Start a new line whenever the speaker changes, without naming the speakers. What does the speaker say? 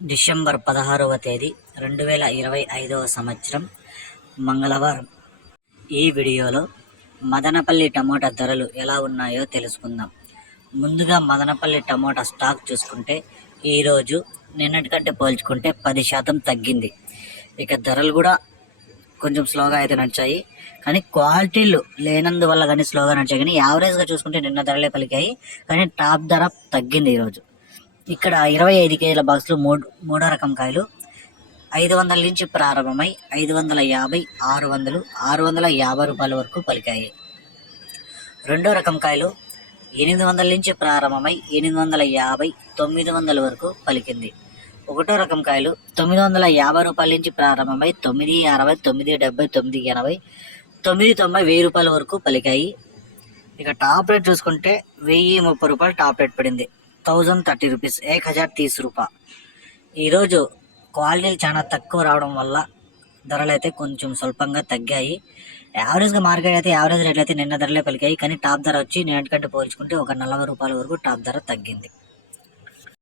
December పదహారవ తేదీ రెండు వేల ఇరవై ఐదవ సంవత్సరం మంగళవారం. ఈ వీడియోలో మదనపల్లి టమోటా ధరలు ఎలా ఉన్నాయో తెలుసుకుందాం. ముందుగా మదనపల్లి టమోటా స్టాక్ చూసుకుంటే ఈరోజు నిన్నటికంటే పోల్చుకుంటే పది శాతం తగ్గింది. ఇక ధరలు కూడా కొంచెం స్లోగా అయితే నడిచాయి. కానీ క్వాలిటీలు లేనందువల్ల కానీ స్లోగా నడిచాయి. కానీ యావరేజ్గా చూసుకుంటే నిన్న ధరలే పలికాయి. కానీ టాప్ ధర తగ్గింది ఈరోజు ఇక్కడ ఇరవై ఐదు కేజీల బాక్స్లు మూడు మూడో రకం కాయలు. ఐదు వందల నుంచి ప్రారంభమై ఐదు వందల యాభై ఆరు వందలు ఆరు వందల యాభై రూపాయల వరకు పలికాయి. రెండో రకం కాయలు ఎనిమిది వందల నుంచి ప్రారంభమై ఎనిమిది వందల యాభై తొమ్మిది వందల వరకు పలికింది. ఒకటో రకం కాయలు తొమ్మిది వందల యాభై రూపాయల నుంచి ప్రారంభమై తొమ్మిది అరవై తొమ్మిది డెబ్బై తొమ్మిది ఎనభై తొమ్మిది తొంభై వెయ్యి రూపాయల వరకు పలికాయి. ఇక టాప్ రేట్ చూసుకుంటే వెయ్యి ముప్పై రూపాయలు టాప్ రేట్ పడింది. థౌజండ్ థర్టీ రూపీస్ ఏక్ హజార్ తీస్ రూపా. ఈరోజు క్వాలిటీలు చాలా తక్కువ రావడం వల్ల ధరలు అయితే కొంచెం స్వల్పంగా తగ్గాయి. యావరేజ్గా మార్కెట్ అయితే యావరేజ్ రేట్లు అయితే నిన్న ధరలే పలికాయి కానీ టాప్ ధర వచ్చి నేటికంటే పోల్చుకుంటే ఒక నలభై రూపాయల వరకు టాప్ ధర తగ్గింది.